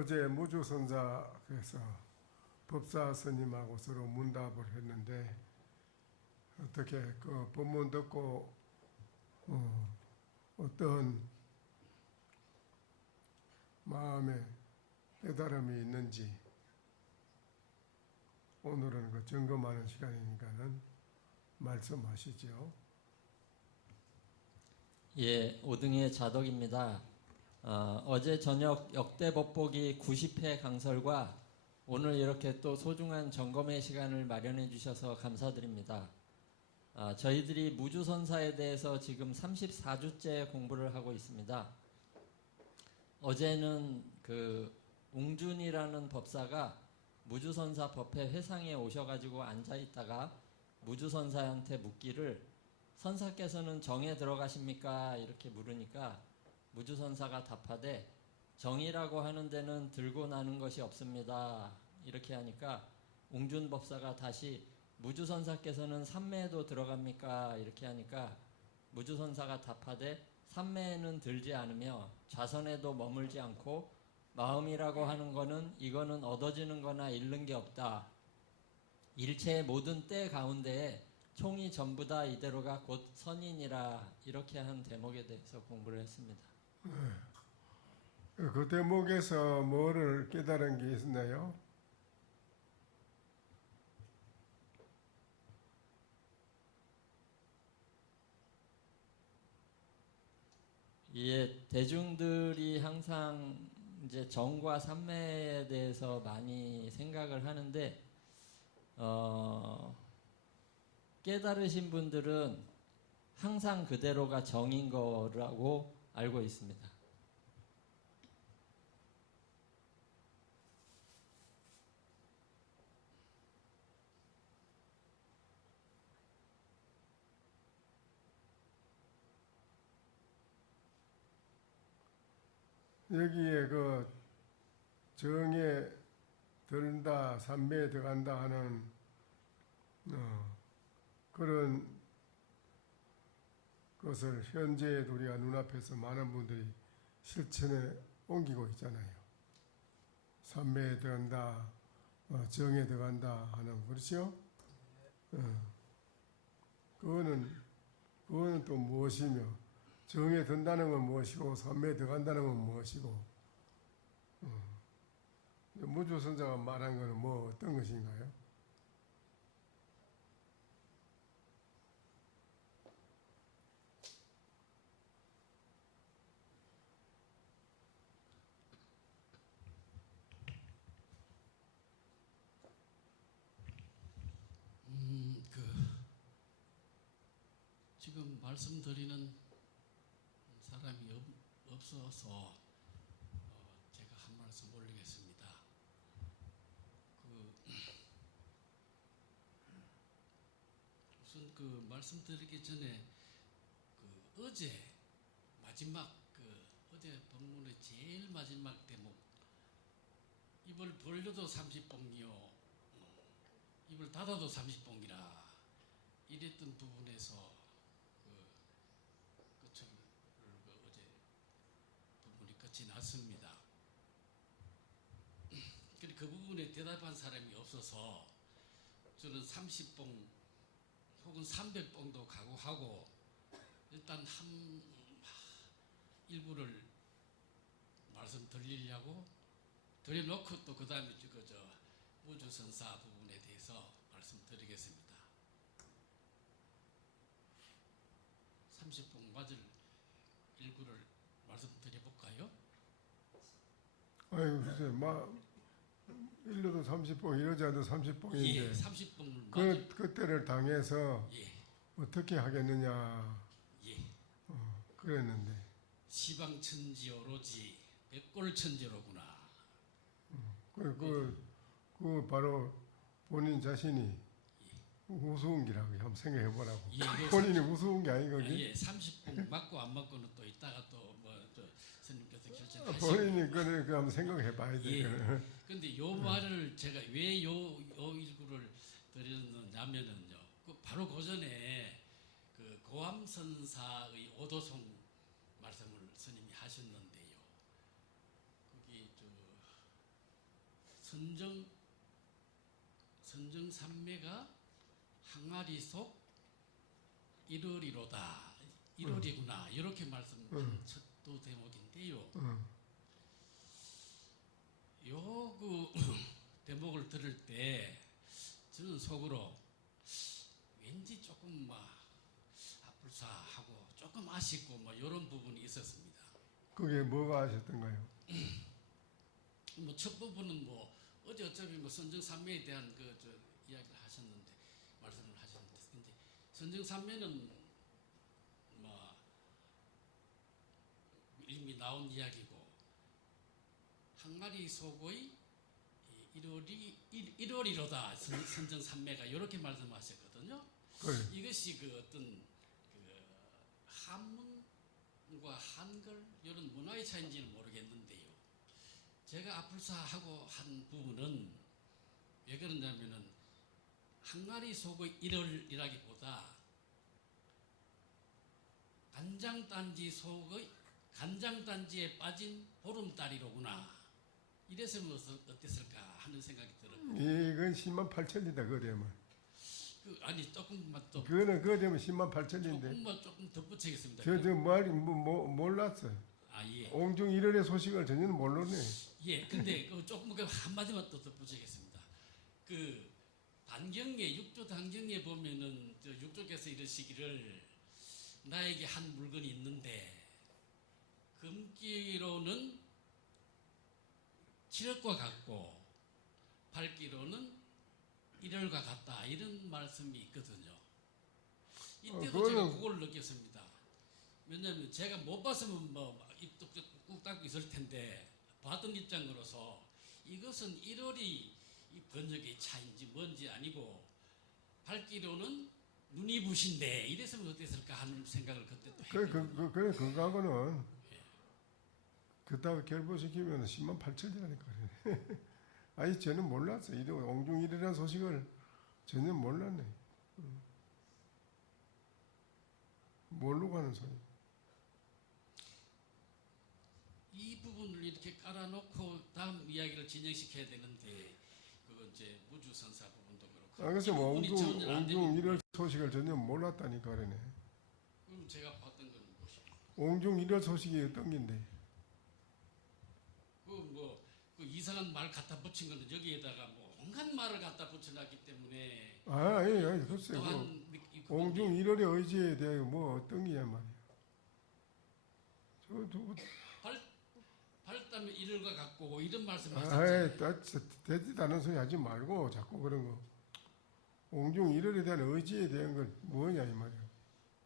어제 무주선자에서 법사 스님하고 서로 문답을 했는데 어떻게 그 법문 듣고 어떤 마음에 깨달음이 있는지 오늘은 그 점검하는 시간이니까는 말씀하시죠. 예, 오등의 자덕입니다. 어제 저녁 역대 법보기 90회 강설과 오늘 이렇게 또 소중한 점검의 시간을 마련해 주셔서 감사드립니다. 저희들이 무주선사에 대해서 지금 34주째 공부를 하고 있습니다. 어제는 그 웅준이라는 법사가 무주선사 법회 회상에 오셔가지고 앉아있다가 무주선사한테 묻기를 선사께서는 정에 들어가십니까? 이렇게 물으니까 무주선사가 답하되 정이라고 하는 데는 들고 나는 것이 없습니다. 이렇게 하니까 웅준법사가 다시 무주선사께서는 삼매에도 들어갑니까? 이렇게 하니까 무주선사가 답하되 삼매에는 들지 않으며 좌선에도 머물지 않고 마음이라고 하는 거는 이거는 얻어지는 거나 잃는 게 없다. 일체의 모든 때 가운데에 총이 전부 다 이대로가 곧 선인이라 이렇게 한 대목에 대해서 공부를 했습니다. 그 대목에서 뭐를 깨달은 게 있나요? 예, 대중들이 항상 이제 정과 삼매에 대해서 많이 생각을 하는데 깨달으신 분들은 항상 그대로가 정인 거라고 알고 있습니다. 여기에 그 정에 들다, 삼매에 들어간다 하는 그런 것을 현재 우리가 눈앞에서 많은 분들이 실천에 옮기고 있잖아요. 삼매에 들어간다, 정에 들어간다 하는, 그렇죠? 그거는 또 무엇이며, 정에 든다는 건 무엇이고, 삼매에 들어간다는 건 무엇이고, 무주선자가 말한 것은 뭐 어떤 것인가요? 지금 말씀드리는 사람이 없어서 제가 한 말씀 올리겠습니다. 우선 그 말씀드리기 전에 어제 마지막 어제 법문의 제일 마지막 대목, 입을 벌려도 30봉이요 입을 닫아도 30봉이라 이랬던 부분에서 어제 부분이 끝이 났습니다. 그 부분에 대답한 사람이 없어서 저는 30봉 혹은 300봉도 각오하고 일단 일부를 말씀드리려고 드려놓고 또 그 다음에 무주선사 부분에 대해서 말씀드리겠습니다. 30봉 맞을 일부를 말씀드려볼까요? 아유, 글쎄, 일러도 30봉, 이러지 않아도 30봉인데, 예, 30봉을 그때를 당해서 예, 어떻게 하겠느냐, 예. 그랬는데, 시방천지 오로지 백골천지로구나. 그 바로 본인 자신이 우스운 기라고 한번 생각해 보라고. 예, 본인이 우스운 게 아닌 거지? 예, 30봉 맞고 안 맞고는 또 이따가 또 스님께서 결정하시고. 본인이 그래 그 한번 생각해 봐야 돼. 예. 근데 요 말을 제가 왜 요 일구를 드렸느냐면은요. 바로 그 전에 고암선사의 오도송 말씀을 스님이 하셨는데요. 거기 선정산매가 항아리 속 1월이로다. 1월이구나. 이렇게 말씀한 첫도 대목인데요. 요 그 대목을 들을 때 저는 속으로 왠지 조금 막 아플싸하고 조금 아쉽고 뭐 이런 부분이 있었습니다. 그게 뭐가 하셨던가요? 뭐 첫 부분은 뭐 어제 어차피 뭐 선정산매에 대한 그 저 이야기를 하셨는데 말씀을 하셨는데 이제 선정산매는 뭐 이미 나온 이야기고 항아리 속의 1월이로다 선정산매가 이렇게 말씀하셨거든요. 그래. 이것이 그 어떤 그 한문과 한글 이런 문화의 차이인지는 모르겠는데요. 제가 아플싸하고 한 부분은 왜 그러냐면은 항아리 속의 1월이라기보다 간장단지에 빠진 보름달이로구나. 이랬으면 어땠을까 하는 생각이 들어요. 이건 10만 8천리다 그되면. 아니 조금만 더 그거는 그되면 10만 8천리인데. 조금 덧붙이겠습니다. 저 말이 몰랐어요. 아 예. 옹중 1월의 소식을 전혀 몰랐네. 예. 근데 조금 한마디만 더 덧붙이겠습니다. 그 단경에 육조 단경에 보면은 저 육조께서 이러시기를 나에게 한 물건이 있는데 금기로는 7억과 같고 밝기로는 1월과 같다 이런 말씀이 있거든요. 이때도 제가 그걸 느꼈습니다. 왜냐하면 제가 못 봤으면 입도 꾹 닫고 있을 텐데 봤던 입장으로서 이것은 1월이 이 번역의 차인지 뭔지 아니고 밝기로는 눈이 부신데 이랬으면 어땠을까 하는 생각을 그때 또 했거든요. 그래 그거하고는 그따가 결부시키면 10만 8천이라니까. 아니 저는 몰랐어. 옹중 1이라는 소식을 전혀 몰랐네. 모르고 하는 소리. 이 부분을 이렇게 깔아놓고 다음 이야기를 진행시켜야 되는데 그건 이제 무주선사 부분도 그렇고. 그래서 뭐 이 부분이 전혀 안 옹중 되는 1월 소식을 전혀 몰랐다니까 그러네. 그럼 제가 봤던 건 무엇이에요? 옹중 1월 소식이 어떤 긴데? 그 이상한 말 갖다 붙인 거는 여기에다가 뭐 온갖 말을 갖다 붙여놨기 때문에 아니 글쎄 또한 옹중 1월의 의지에 대해 뭐 어떤 게야 말이야. 밝다면 1월과 같고 이런 말씀하셨잖아요. 아이 되지도 않은 소리 하지 말고 자꾸 그런 거. 옹중 1월에 대한 의지에 대한 건 뭐냐 이 말이야.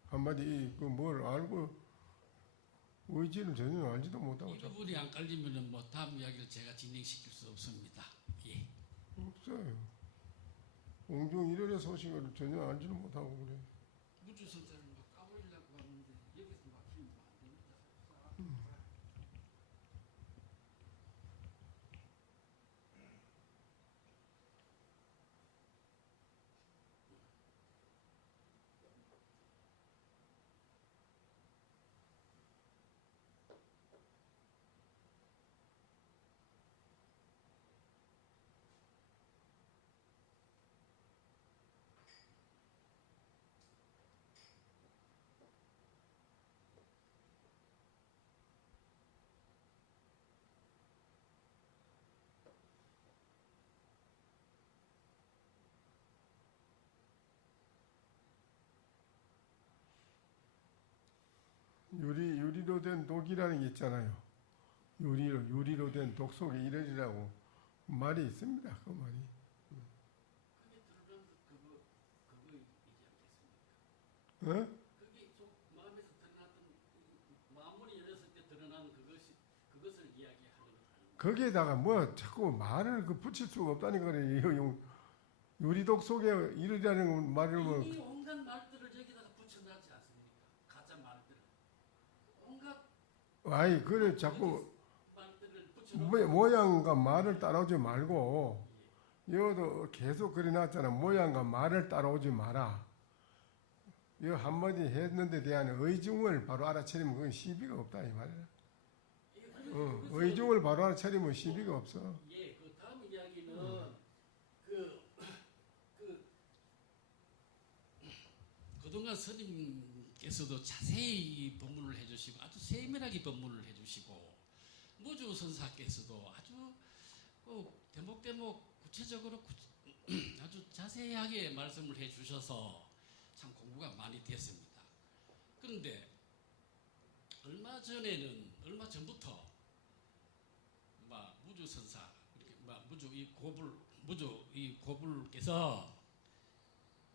한마디 그 뭘 알고 의지를 전혀 알지도 못하고 이 부분이 안 깔리면은 뭐 다음 이야기를 제가 진행시킬 수 없습니다. 예. 없어요. 옹중 1월의 소식을 전혀 알지도 못하고 그래. 무주 선생을 막 까버리려고 하는데 여기서 막히면 안 됩니다. 유리로 된 독이라는 게 있잖아요. 유리로 된 독 속에 1월이라고 말이 있습니다. 그 말이. 그게 드러난 그거이지 않겠습니까? 어? 그게 마음에서 드러났던 마음문이 열렸을 때 드러난 그것을 이야기하는 거예요. 거기에다가 뭐 자꾸 말을 붙일 수가 없다니까 그래. 유리독 속에 1월이라는 말을 뭐 이미 온갖 말들을 여기다가 붙여놨지 않습니까? 가짜 말들을. 온갖 아이 그래 자꾸 말들을 붙여놓고 모양과 말을 따라오지 말고 여도 계속 그래놨잖아. 모양과 말을 따라오지 마라. 이 한마디 했는데 대한 의중을 바로 알아차리면 그건 시비가 없다 이 말이야. 의중을 바로 알아차리면 시비가 없어. 예, 그 다음 이야기를 그동안 스님께서도 자세히 법문을 해주시고 아주 세밀하게 법문을 해주시고 무주 선사께서도 아주 대목대목 구체적으로 아주 자세하게 말씀을 해주셔서 참 공부가 많이 됐습니다. 그런데 얼마 전부터 무주 선사, 무주 이 고불께서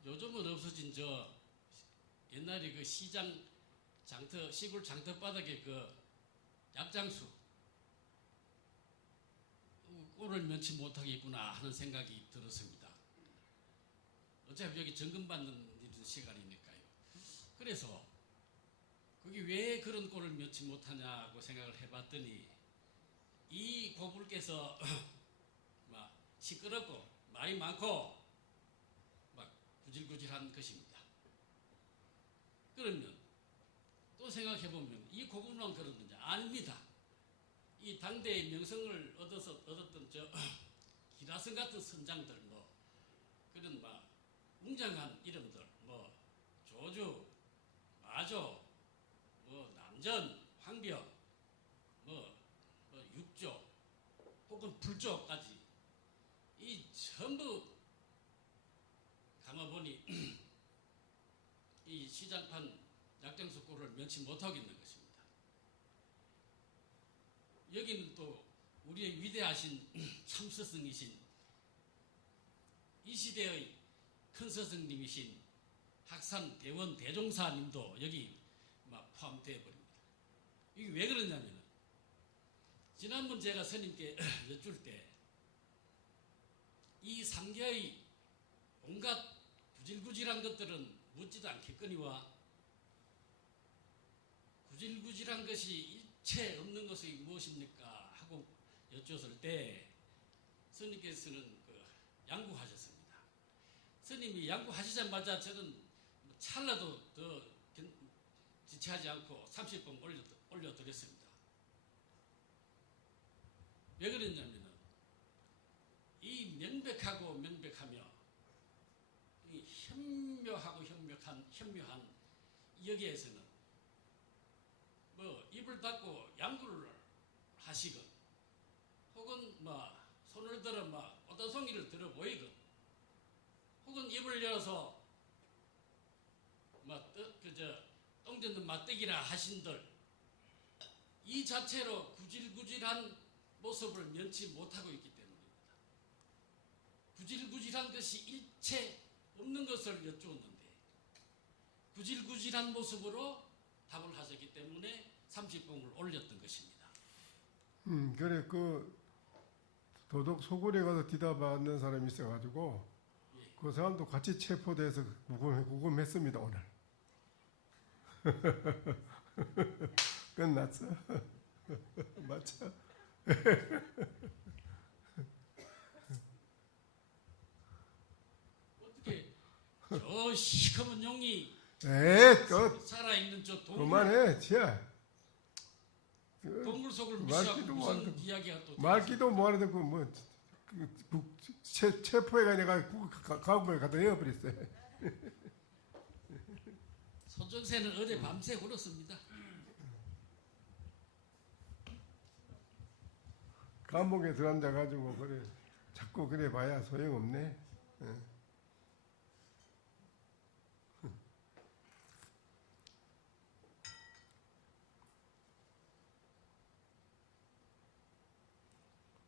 요즘은 없어진 저 옛날에 그 시장 시골 장터 바닥에 그 약장수 꼴을 면치 못하겠구나 하는 생각이 들었습니다. 어차피 여기 점검받는 시간이니까요. 그래서 그게 왜 그런 꼴을 면치 못하냐고 생각을 해봤더니 이 고불께서 막 시끄럽고 말이 많고 막 구질구질한 것입니다. 그러면 또 생각해보면 이 고불만 그러는지 아닙니다. 이 당대의 명성을 얻었던 저 기라성 같은 선장들 그런 웅장한 이름들 조주, 마조, 남전, 황벽, 육조 혹은 불조까지 이 전부 감아보니 이 시장판 약장수 꼴을 면치 못하겠는 것입니다. 여기는 또 우리의 위대하신 참스승이신 이 시대의 큰 스승님이신 학산 대원 대종사님도 여기 포함되어 버립니다. 이게 왜 그러냐면 지난번 제가 스님께 여쭐 때 이 상계의 온갖 구질구질한 것들은 묻지도 않겠거니와 구질구질한 것이 일체 없는 것이 무엇입니까? 하고 여쭈었을 때 스님께서는 양구하셨습니다. 스님이 양구하시자마자 저는 찰나도 더 지체하지 않고 30번 올려드렸습니다. 왜 그랬냐면 이 명백하고 명백하며 이 현묘하고 현묘한 여기에서는 입을 닫고 양구를 하시건 혹은 손을 들어 오다송이를 들어 보이건 혹은 입을 열어서 똥젓는 맞대기라 하신들 이 자체로 구질구질한 모습을 면치 못하고 있기 때문입니다. 구질구질한 것이 일체 없는 것을 여쭈었는데 구질구질한 모습으로 답을 하셨기 때문에 30봉을 올렸던 것입니다. 그래 그 도덕 소굴에 가서 뒤다받는 사람이 있어가지고 예. 그 사람도 같이 체포돼서 구금했습니다 오늘. 끝났어. 맞죠? 어떻게 저 시커먼 용이 살아있는 저 그만해, 지야. 동물 속을 말기도 미시하고 뭐하는 무슨 이야기가 또 말기도 뭐하는데 체포해가 내가 가구에 갖다 내어버렸어요. 소정새는 어제 밤새 울었습니다. 감옥에 들어앉아가지고 그래 자꾸 그래 봐야 소용없네.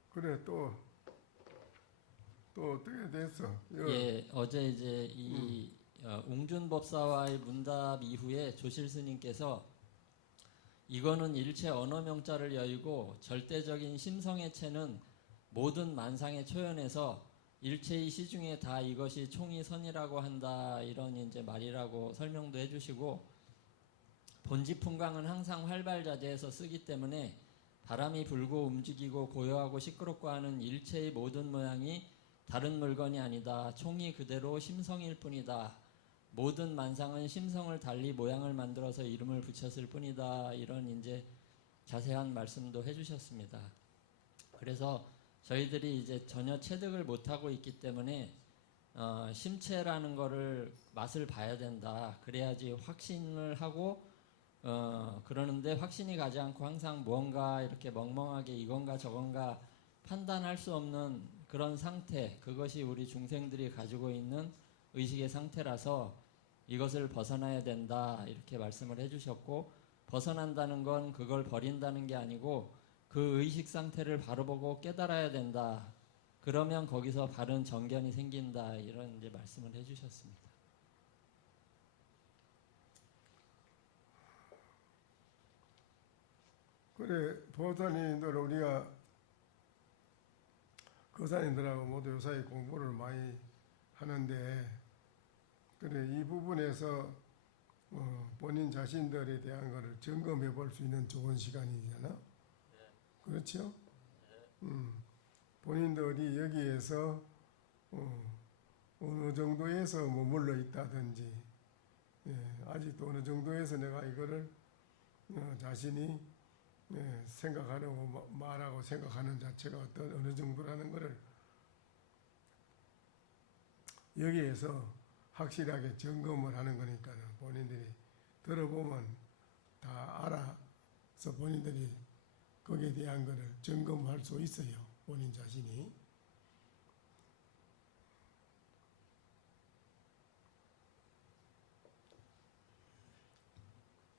그래 또 어떻게 됐어? 예, 어제 이제 이 웅준법사와의 문답 이후에 조실 스님께서 이거는 일체 언어명자를 여의고 절대적인 심성의 체는 모든 만상에 초연해서 일체의 시중에 다 이것이 총이 선이라고 한다 이런 이제 말이라고 설명도 해주시고 본지풍광은 항상 활발자재해서 쓰기 때문에 바람이 불고 움직이고 고요하고 시끄럽고 하는 일체의 모든 모양이 다른 물건이 아니다. 총이 그대로 심성일 뿐이다. 모든 만상은 심성을 달리 모양을 만들어서 이름을 붙였을 뿐이다. 이런 이제 자세한 말씀도 해주셨습니다. 그래서 저희들이 이제 전혀 체득을 못하고 있기 때문에 심체라는 거를 맛을 봐야 된다. 그래야지 확신을 하고 그러는데 확신이 가지 않고 항상 무언가 이렇게 멍멍하게 이건가 저건가 판단할 수 없는 그런 상태, 그것이 우리 중생들이 가지고 있는 의식의 상태라서 이것을 벗어나야 된다 이렇게 말씀을 해주셨고, 벗어난다는 건 그걸 버린다는 게 아니고 그 의식 상태를 바로 보고 깨달아야 된다. 그러면 거기서 바른 정견이 생긴다 이런 이제 말씀을 해주셨습니다. 그래 보살님들 우리가 거사님들하고 모두 요사이 공부를 많이 하는데 그래 이 부분에서 본인 자신들에 대한 것을 점검해 볼 수 있는 좋은 시간이잖아. 그렇죠? 본인들이 여기에서 어느 정도에서 머물러 있다든지 아직도 어느 정도에서 내가 이거를 자신이 생각하고 말하고 생각하는 자체가 어떤 어느 정도라는 것을 여기에서 확실하게 점검을 하는 거니까 본인들이 들어보면 다 알아서 본인들이 거기에 대한 것을 점검할 수 있어요. 본인 자신이.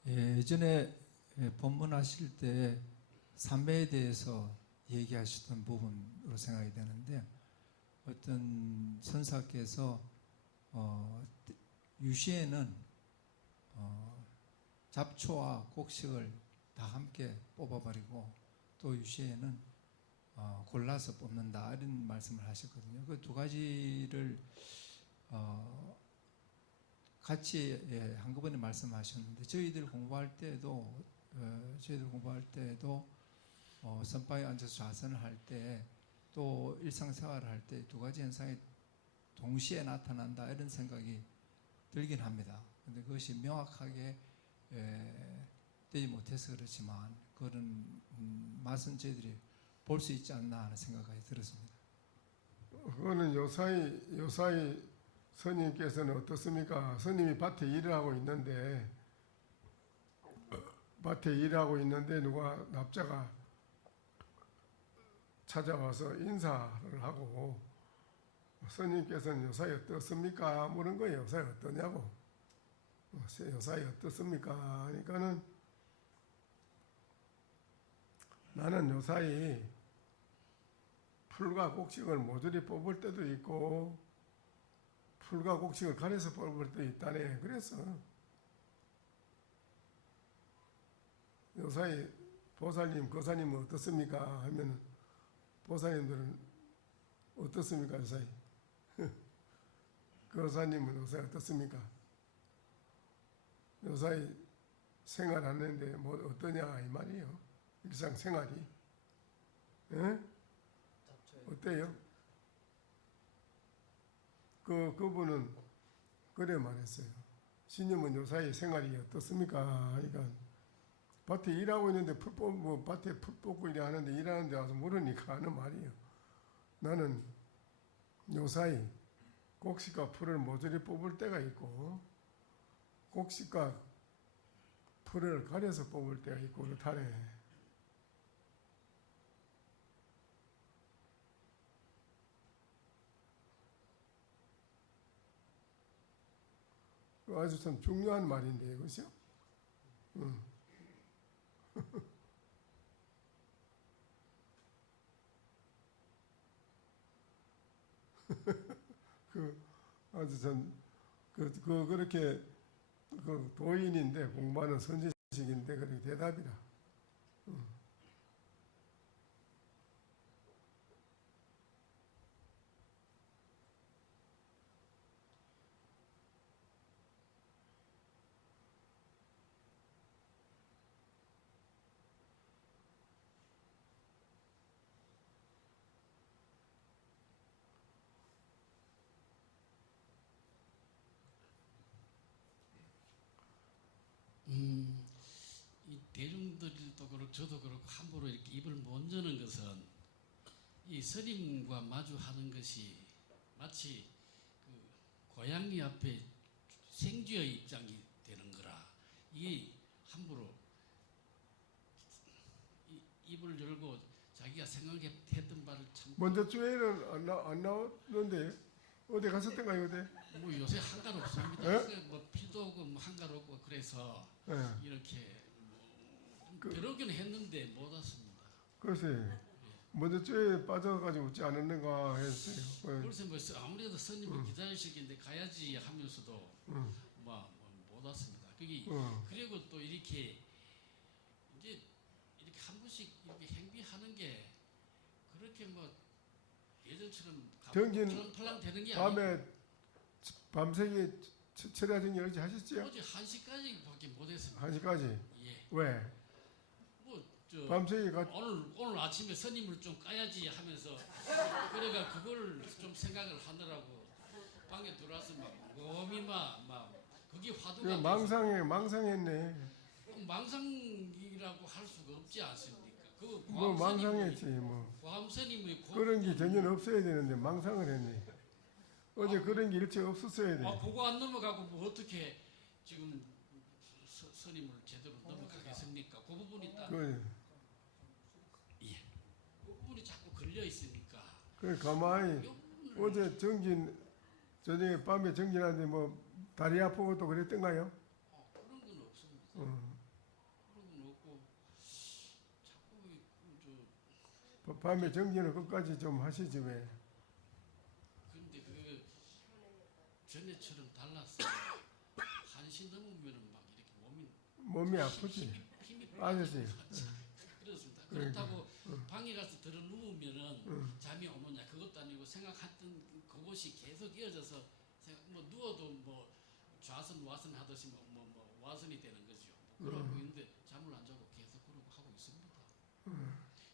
예전에 법문하실 때 삼매에 대해서 얘기하셨던 부분으로 생각이 되는데, 어떤 선사께서 유시에는 잡초와 곡식을 다 함께 뽑아버리고 또 유시에는 골라서 뽑는다 이런 말씀을 하셨거든요. 그 두 가지를 같이 한꺼번에 말씀하셨는데, 저희들 공부할 때도 선바에 앉아서 좌선을 할 때 또 일상생활을 할 때 두 가지 현상이 동시에 나타난다 이런 생각이 들긴 합니다. 근데 그것이 명확하게 되지 못해서 그렇지만 그런 맛은 저희들이 볼 수 있지 않나 하는 생각이 들었습니다. 그거는 요사이 스님께서는 어떻습니까? 스님이 밭에 일을 하고 있는데 누가 납자가 찾아와서 인사를 하고 스님께서는 요사이 어떻습니까? 물은 거예요. 요사이 어떠냐고. 요사이 어떻습니까? 그러니까는 나는 요사이 풀과 곡식을 모조리 뽑을 때도 있고 풀과 곡식을 가려서 뽑을 때도 있다네. 그래서 요사이 보살님, 거사님은 어떻습니까? 하면 보살님들은 어떻습니까? 요사이 거사님은 요사이 어떻습니까? 요사이 생활하는데 뭐 어떠냐 이 말이에요. 일상생활이 어때요? 그분은 그래 말했어요. 신님은 요사이 생활이 어떻습니까? 그러니까 밭에 일하고 있는데 밭에 풀 뽑고 일하는데 일하는데 와서 물으니까 하는 말이에요. 나는 요사이 곡식과 풀을 모조리 뽑을 때가 있고 곡식과 풀을 가려서 뽑을 때가 있고 그렇다네. 아주 참 중요한 말인데 그렇죠? 아주 참 그렇게 도인인데 공부하는 선지식인데 그렇게 대답이라. 이 대중들도 그렇고 저도 그렇고 함부로 이렇게 입을 못 여는 것은 이 스님과 마주하는 것이 마치 그 고양이 앞에 생쥐의 입장이 되는 거라 이게 함부로 입을 열고 자기가 생각했던 바를 참 먼저 주에는 안 나오는데 어디 갔었던가요, 어디? 뭐 요새 한가롭습니다. 예? 뭐 비도 오고 뭐 한가롭고 그래서 예. 이렇게 뭐 들어오긴 했는데 못 왔습니다. 글쎄, 먼저 주에 빠져가지고 웃지 않았는가 했어요. 예. 그래서 뭐 아무래도 스님이 기다리시겠는데 가야지 하면서도 못 왔습니다. 그게 그리고 또 이렇게 이제 이렇게 한 번씩 이렇게 행비하는 게 그렇게 뭐 예전처럼 정진 펄랑 되는 게 아니고 밤에 밤새기 철야 정리 어찌 하셨지요? 어제 1시까지밖에 못했습니다. 1시까지. 예. 왜? 뭐저 밤새기 가 오늘 아침에 스님을 좀 까야지 하면서 그래가 그걸 좀 생각을 하느라고 방에 들어와서 막 몸이 막 그게 화두가 망상했네. 망상이라고 할 수가 없지 않습니까? 그 뭐 망상했지 뭐. 고함 스님의 그런 게 전혀 없어야 되는데 망상을 했네. 어제 그런 게 일체 없었어야 돼. 그거 안 넘어가고 뭐 어떻게 지금 스님을 제대로 넘어가겠습니까? 그 부분이 딱 그 그 부분이 자꾸 걸려 있으니까 가만히 요 부분을 어제 정진 저녁에 밤에 정진하는데 뭐 다리 아프고 또 그랬던가요? 그런 건 없습니다. 어. 그런 건 없고 자꾸 밤에 정진을 끝까지 좀 하시지 왜? 근데 그 전에처럼 달랐어요. 1시 넘으면은 막 이렇게 몸이 아프지. 힘이 아저씨. 그렇습니다. 그러니까. 그렇다고 방에 가서 들어 누우면은 잠이 오느냐 그것도 아니고 생각했던 그것이 계속 이어져서 뭐 누워도 뭐 좌선 와선 하듯이 뭐 와선이 되는 거죠. 그러고 있는데 잠을 안 자고 계속 그러고 하고 있습니다.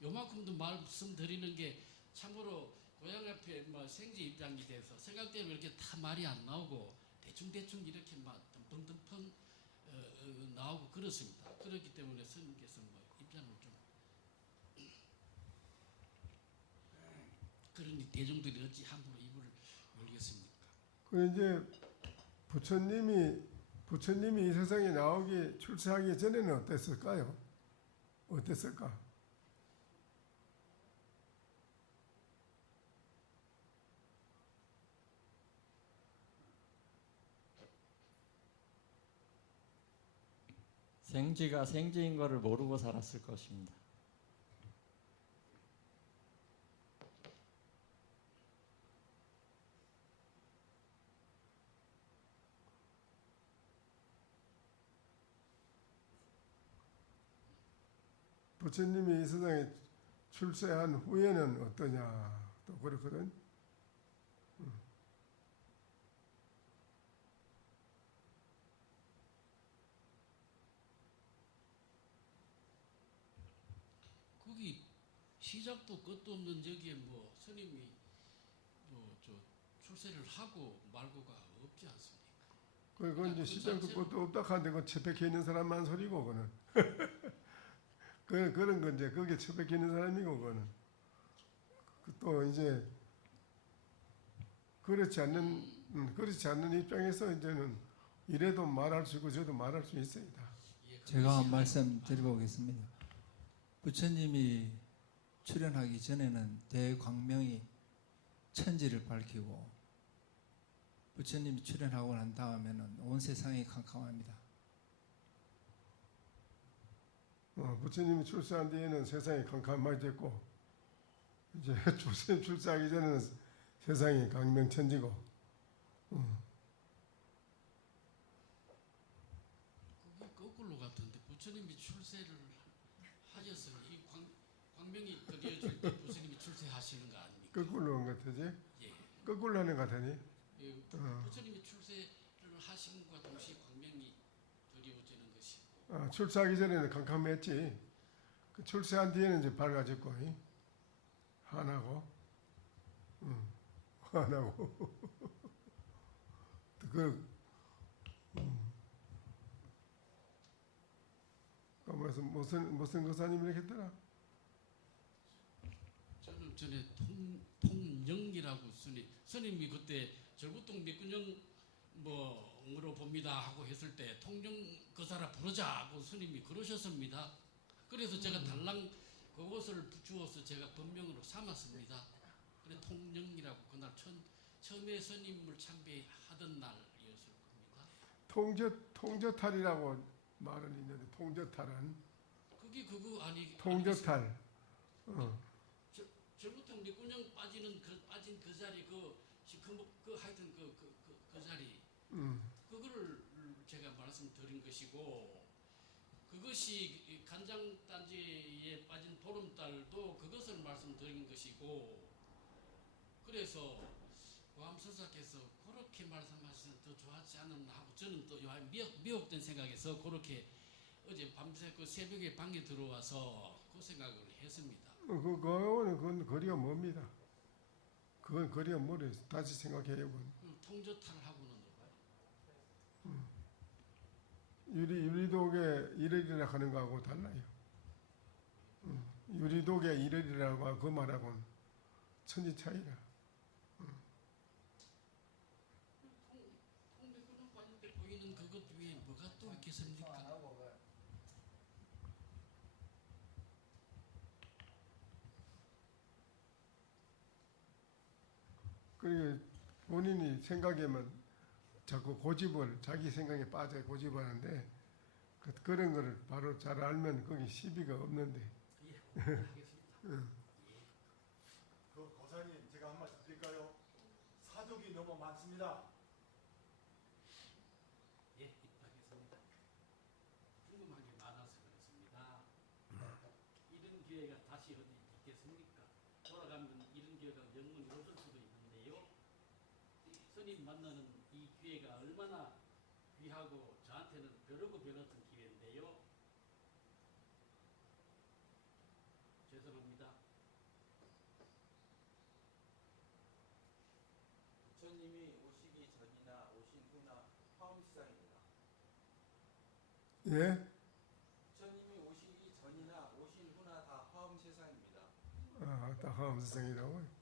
요만큼도 말씀드리는 게 참으로 고향 앞에 뭐 생지 입장이 돼서 생각대로 이렇게 다 말이 안 나오고 대충 이렇게 막 덩덩펑 나오고 그렇습니다. 그렇기 때문에 스님께서 뭐 입장을 좀 그러니 대중들이 어찌 함부로 입을 열겠습니까? 그 이제 부처님이 이 세상에 나오기 출세하기 전에는 어땠을까요? 어땠을까? 생쥐가 생쥐인 거를 모르고 살았을 것입니다. 부처님이 이 세상에 출세한 후에는 어떠냐 또 그렇거든. 거기 시작도 끝도 없는 저기에 뭐 스님이 저 출세를 하고 말고가 없지 않습니까? 그건 이제 그 시작도 자체로- 끝도 없다 하는데 그 처박혀 있는 사람만 소리고 그는. 그런 건 이제 그게 처박혀 있는 사람이고 그는. 또 이제 그렇지 않는 입장에서 이제는 이래도 말할 수 있고 저도 말할 수 있습니다. 예, 제가 그것이 한 말씀 드려보겠습니다. 부처님이 출연하기 전에는 대광명이 천지를 밝히고 부처님이 출연하고 난 다음에는 온 세상이 캄캄합니다. 부처님이 출세한 뒤에는 세상이 캄캄해졌고 이제 조선 출세하기 전에는 세상이 강명천지고 그게 거꾸로 같은데 부처님이 출세를 하셨으니 이 광명이 드려질 때 부처님이 출세하시는 거 아닙니까? 거꾸로 한 것 같지? 예. 거꾸로 하는 것 같으니? 예, 부처님이 출세를 하심과 동시에 광명이 드려지는 것이고 출세하기 전에는 캄캄했지. 그 출세한 뒤에는 이제 밝아졌고 하나고 하나고 무슨 거사님이 했더라? 저는 전에 통영이라고 스님이 그때 절구동 맥근영 뭐으로 봅니다 하고 했을 때 통정 거사라 부르자 하고 스님이 그러셨습니다. 그래서 제가 달랑 그것을 주어서 제가 법명으로 삼았습니다. 그래 통정이라고 그날 처음에 스님을 참배하던 날이었을 겁니다. 통저탈이라고 말은 있는데 통저탈은 그게 그거 아니 통저탈. 저부터 미군령 빠진 그 자리 그 하여튼 그 자리 그거를 제가 말씀드린 것이고 그것이 간장단지에 빠진 보름달도 그것을 말씀드린 것이고 그래서 고암선사께서 그렇게 말씀하시면 더 좋았지 않았나 하고 저는 또 미혹된 생각에서 그렇게 어제 밤새 그 새벽에 방에 들어와서 그 생각을 했습니다. 그건 거리가 멉니다. 그건 거리가 멀어요. 다시 생각해보면. 통저탈하고는 유리독의 일월이라 하는 거하고 달라요. 유리독의 일월이라고 그 말하고는 천지 차이라. 통백구는 빠진데 보이는 그것 위에 뭐가 또 있겠습니까? 그러니까 본인이 생각하면 자꾸 자기 생각에 빠져 고집하는데 그런 거를 바로 잘 알면 거기 시비가 없는데. 예, 알겠습니다. 그 고사님 제가 한 말씀 드릴까요? 사족이 너무 많습니다. 예, 알겠습니다. 궁금한 게 많아서 그렇습니다. 이런 기회가 다시 어디 있겠습니까? 돌아가면 이런 기회가 영원히 없을 수도 있는데요. 스님 만나는 이 기회가 얼마나 귀하고 저한테는 벼르고 벼렀던 기회인데요. 죄송합니다. 부처님이 오시기 전이나 오신 후나 화엄시상입니다. 예? 부처님이 오시기 전이나 오신 후나 다 화엄세상입니다. 다 화엄세상이라고.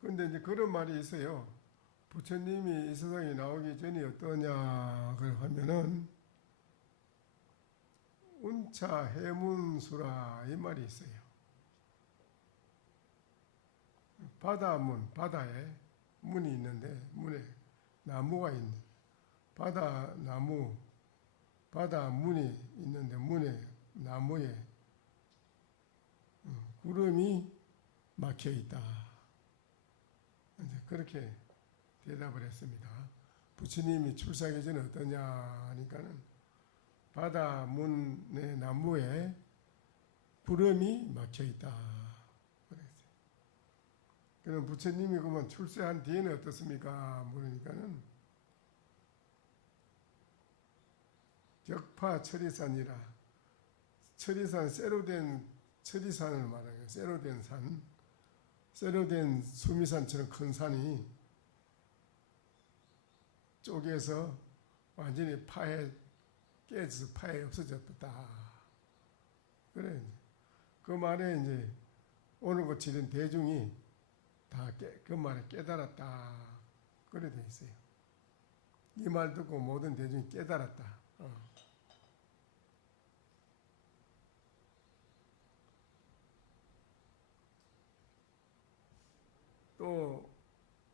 근데 이제 그런 말이 있어요. 부처님이 이 세상에 나오기 전이 어떠냐 그걸 하면은 운차 해문수라 이 말이 있어요. 바다에 문이 있는데 문에 나무가 있는 바다 문이 있는데 문에 나무에 구름이 막혀 있다. 이제 그렇게 대답을 했습니다. 부처님이 출세하기 전에 어떠냐 하니까는 바다 문의 나무에 구름이 막혀 있다. 그랬어요. 그럼 부처님이 그러면 출세한 뒤에는 어떻습니까? 물으니까는 격파 철이산이라 철이산 쇠로 된 철이산을 말하는 쇠로 된 산, 쇠로 된 수미산처럼 큰 산이 쪼개서 완전히 깨져서 파에 없어졌다. 그래. 그 말에 이제 오늘 그 지른 대중이 다 그 말에 깨달았다. 그래 돼 있어요. 이 말 듣고 모든 대중이 깨달았다. 또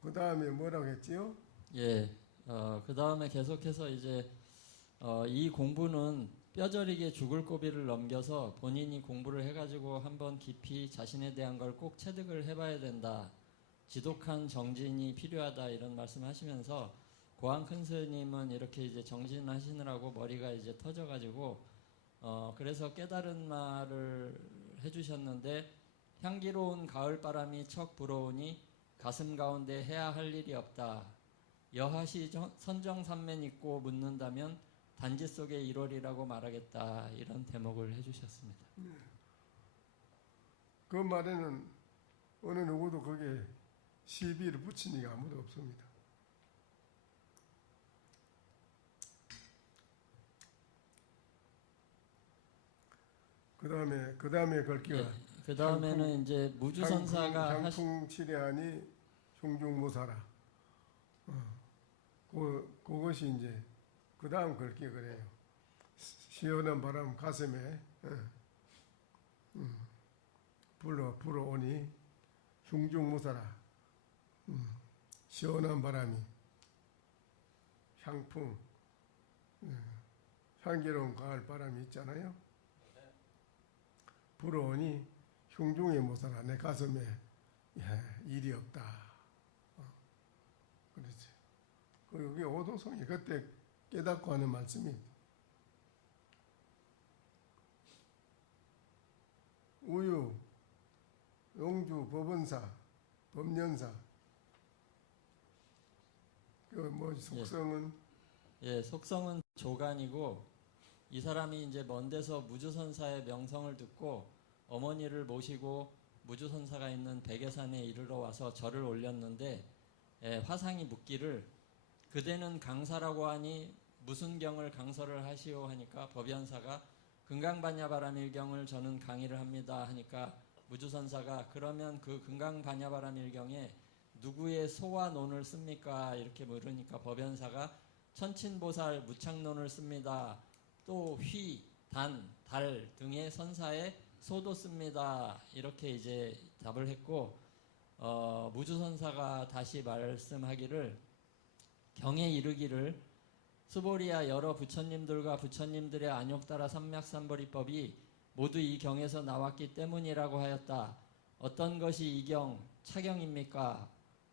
그 다음에 뭐라고 했지요? 예, 그 다음에 계속해서 이제 이 공부는 뼈저리게 죽을 고비를 넘겨서 본인이 공부를 해가지고 한번 깊이 자신에 대한 걸 꼭 체득을 해봐야 된다. 지독한 정진이 필요하다 이런 말씀하시면서 고한 큰 스님은 이렇게 이제 정진하시느라고 머리가 이제 터져가지고 그래서 깨달은 말을 해주셨는데 향기로운 가을 바람이 척 불어오니 가슴 가운데 해야 할 일이 없다. 여하시 선정산면 있고 묻는다면 단지 속의 1월이라고 말하겠다. 이런 대목을 해주셨습니다. 그 말에는 어느 누구도 거기에 시비를 붙인 이가 아무도 없습니다. 그 다음에 걸기가 예, 그 다음에는 이제 무주선사가 향풍 칠해하니 흉중무사라. 그것이 이제 그 다음 걸기가 그래요. 시원한 바람 가슴에 불어오니 흉중무사라. 시원한 바람이 향풍 향기로운 가을 바람이 있잖아요. 불어오니 흉중에 무사라. 내 가슴에 일이 없다. 그렇지. 그게 오도성이 그때 깨닫고 하는 말씀이 우유, 용주, 법원사, 법년사. 그 뭐 속성은 예, 속성은 조간이고 이 사람이 이제 먼 데서 무주선사의 명성을 듣고 어머니를 모시고 무주선사가 있는 백예산에 이르러 와서 절을 올렸는데 화상이 묻기를 그대는 강사라고 하니 무슨 경을 강설을 하시오 하니까 법연사가 금강반야바라밀경을 저는 강의를 합니다 하니까 무주선사가 그러면 그 금강반야바라밀경에 누구의 소와 논을 씁니까? 이렇게 물으니까 법연사가 천친보살 무창론을 씁니다. 또 휘, 단, 달 등의 선사에 소도 씁니다. 이렇게 이제 답을 했고 무주선사가 다시 말씀하기를 경에 이르기를 수보리야 여러 부처님들과 부처님들의 안욕따라 삼맥삼보리법이 모두 이 경에서 나왔기 때문이라고 하였다. 어떤 것이 이경, 차경입니까?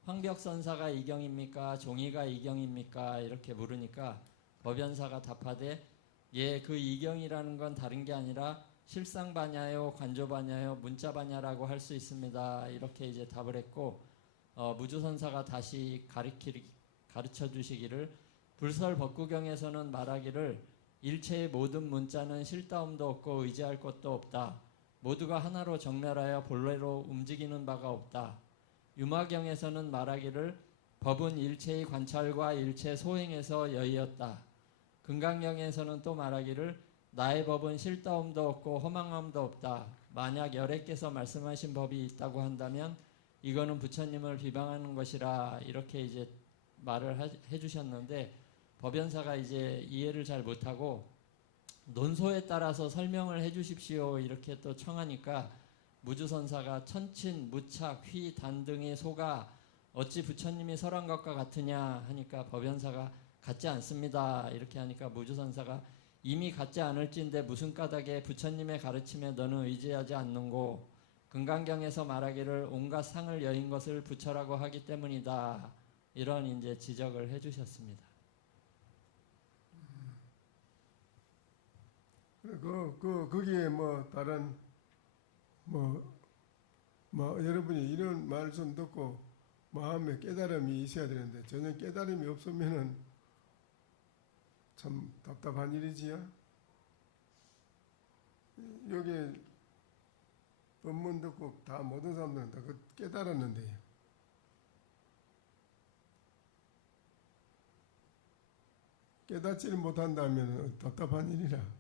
황벽선사가 이경입니까? 종이가 이경입니까? 이렇게 물으니까 법연사가 답하되 예, 그 이경이라는 건 다른 게 아니라 실상반야요, 관조반야요, 문자반야라고 할 수 있습니다. 이렇게 이제 답을 했고 무주선사가 다시 가르쳐 주시기를 불설법구경에서는 말하기를 일체의 모든 문자는 실다움도 없고 의지할 것도 없다. 모두가 하나로 정멸하여 본래로 움직이는 바가 없다. 유마경에서는 말하기를 법은 일체의 관찰과 일체 소행에서 여의었다. 금강경에서는 또 말하기를 나의 법은 실다움도 없고 허망함도 없다. 만약 열애께서 말씀하신 법이 있다고 한다면 이거는 부처님을 비방하는 것이라 이렇게 이제 말을 해주셨는데 법연사가 이제 이해를 잘 못하고 논소에 따라서 설명을 해주십시오 이렇게 또 청하니까 무주선사가 천친, 무착, 휘, 단 등의 소가 어찌 부처님이 설한 것과 같으냐 하니까 법연사가 같지 않습니다 이렇게 하니까 무주선사가 이미 같지 않을진데 무슨 까닭에 부처님의 가르침에 너는 의지하지 않는고 금강경에서 말하기를 온갖 상을 여인 것을 부처라고 하기 때문이다 이런 이제 지적을 해주셨습니다. 거기에 뭐 다른 여러분이 이런 말씀 듣고 마음에 깨달음이 있어야 되는데 전혀 깨달음이 없으면은 참 답답한 일이지요. 여기 법문 듣고 다 모든 사람들은 다 깨달았는데요. 깨닫지를 못한다면 답답한 일이라.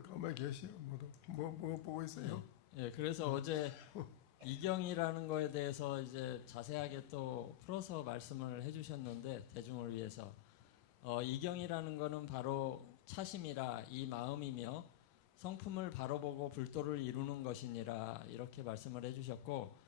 가만히 계시오. 모두 뭐 보고 있어요? 예, 그래서 어제 이경이라는 거에 대해서 이제 자세하게 또 풀어서 말씀을 해주셨는데 대중을 위해서 이경이라는 거는 바로 차심이라 이 마음이며 성품을 바로 보고 불도를 이루는 것이니라 이렇게 말씀을 해주셨고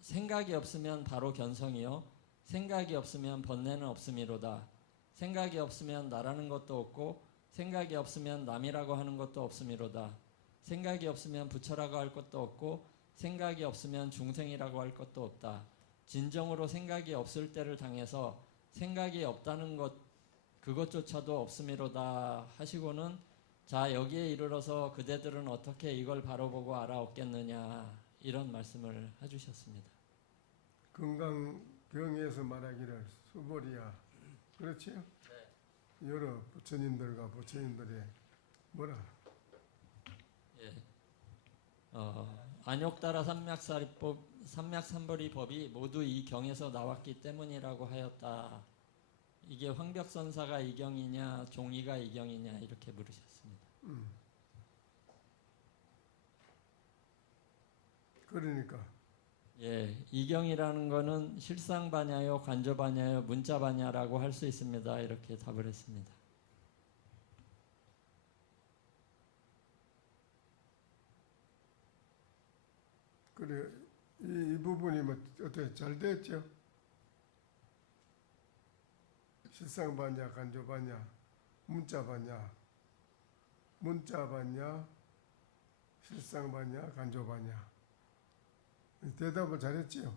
생각이 없으면 바로 견성이요 생각이 없으면 번뇌는 없음이로다. 생각이 없으면 나라는 것도 없고 생각이 없으면 남이라고 하는 것도 없음이로다. 생각이 없으면 부처라고 할 것도 없고 생각이 없으면 중생이라고 할 것도 없다. 진정으로 생각이 없을 때를 당해서 생각이 없다는 것 그것조차도 없음이로다 하시고는 자 여기에 이르러서 그대들은 어떻게 이걸 바로 보고 알아없겠느냐 이런 말씀을 해주셨습니다. 건강경에서 말하기를 수보리야. 그렇지요? 네. 여러 부처님들과 부처님들의 뭐라? 예. 안욕따라 삼맥삼벌이 법이 모두 이 경에서 나왔기 때문이라고 하였다. 이게 황벽선사가 이경이냐 종이가 이경이냐 이렇게 물으셨습니다. 그러니까 예, 이경이라는 거는 실상반야요, 관조반야요, 문자반야라고 할 수 있습니다. 이렇게 답을 했습니다. 그래 이 부분이 뭐 어떻게 잘 됐죠? 실상반야, 간조반야, 문자반야, 실상반야, 간조반야. 대답을 잘했지요?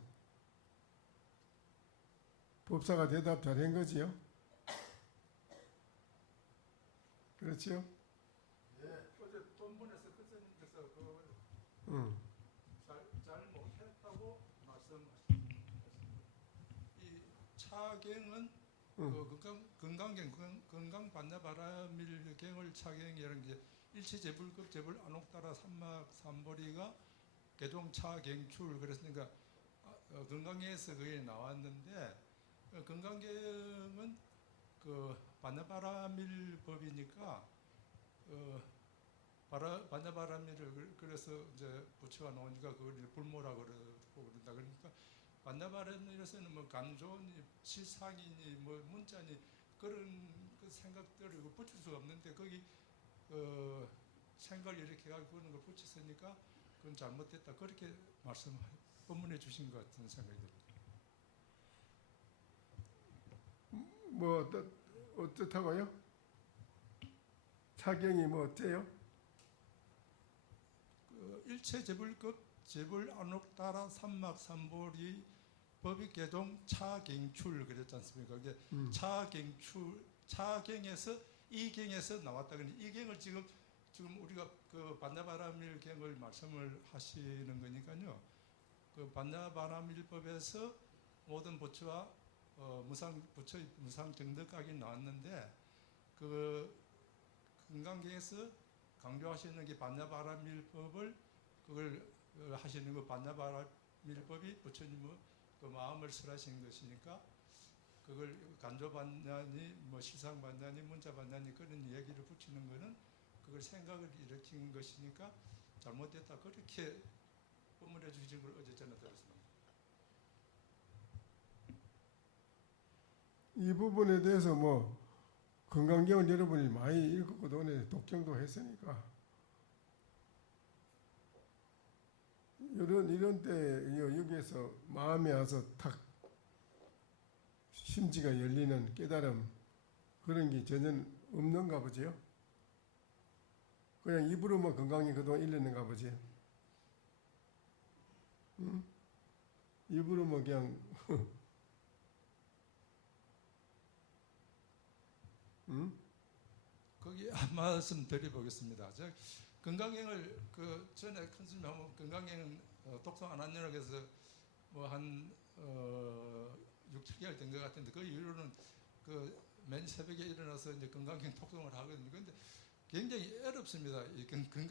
법사가 대답 잘한 거지요? 그렇지요? 예, 어제 본문에서 교수님께서 잘 못했다고 말씀하셨습니다. 이 차경은 건강경 건강반야바라밀경을 차경이라는 게 일체재불급 재불 안옥따라 삼막삼보리가 개동차경출 그랬으니까 건강경에서 그게 나왔는데 건강경은 그 반야바라밀법이니까 반야바라밀을 그래서 이제 부처가 나오니까 그걸 불모라 그러고 그런다 그러니까 반야바라밀에서는 뭐 간조니 실상이니 뭐 문자니 그런 그 생각들을 붙일 수가 없는데 거기 생각을 이렇게 해가지고 그런 걸 붙였으니까 그건 잘못됐다 그렇게 법문해 주신 것 같은 생각이 듭니다. 뭐 어떻다고요? 차경이 뭐 어때요? 일체재불급 재불 안옥따라 삼막삼보리 법익개동 차경출 그랬지 않습니까? 그게 차경출 차경에서 이경에서 나왔다. 그러니 이경을 지금 우리가 그 반야바라밀경을 말씀을 하시는 거니까요. 그 반야바라밀법에서 모든 부처와 부처의 무상정덕각이 나왔는데 그 건강경에서 강조하시는 게 반야바라밀법을 그걸 하시는 거 반야바라밀법이 부처님의 그 마음을 설하신 것이니까 그걸 간조반야니 뭐 실상반야니 문자반야니 그런 얘기를 붙이는 거는 그걸 생각을 일으킨 것이니까 잘못됐다 그렇게 법문해 주신 걸 어제 저는 들었습니다. 이 부분에 대해서 뭐 건강경은 여러분이 많이 읽었고 오늘 독경도 했으니까 이런 때 여기에서 마음에 와서 탁 심지가 열리는 깨달음 그런 게 전혀 없는가 보지요? 그냥 입으로만 건강이 그동안 일렀는가 보지? 응? 입으로만 그냥 응? 거기 한 말씀 드려보겠습니다. 저 건강경을 그 전에 큰 스님 하면 건강경 독송 안 한다고 해서 뭐 한 6, 7개월 된 것 같은데 그 이후로는 그 맨 새벽에 일어나서 이제 건강경 독송을 하거든요. 그런데 굉장히 어렵습니다.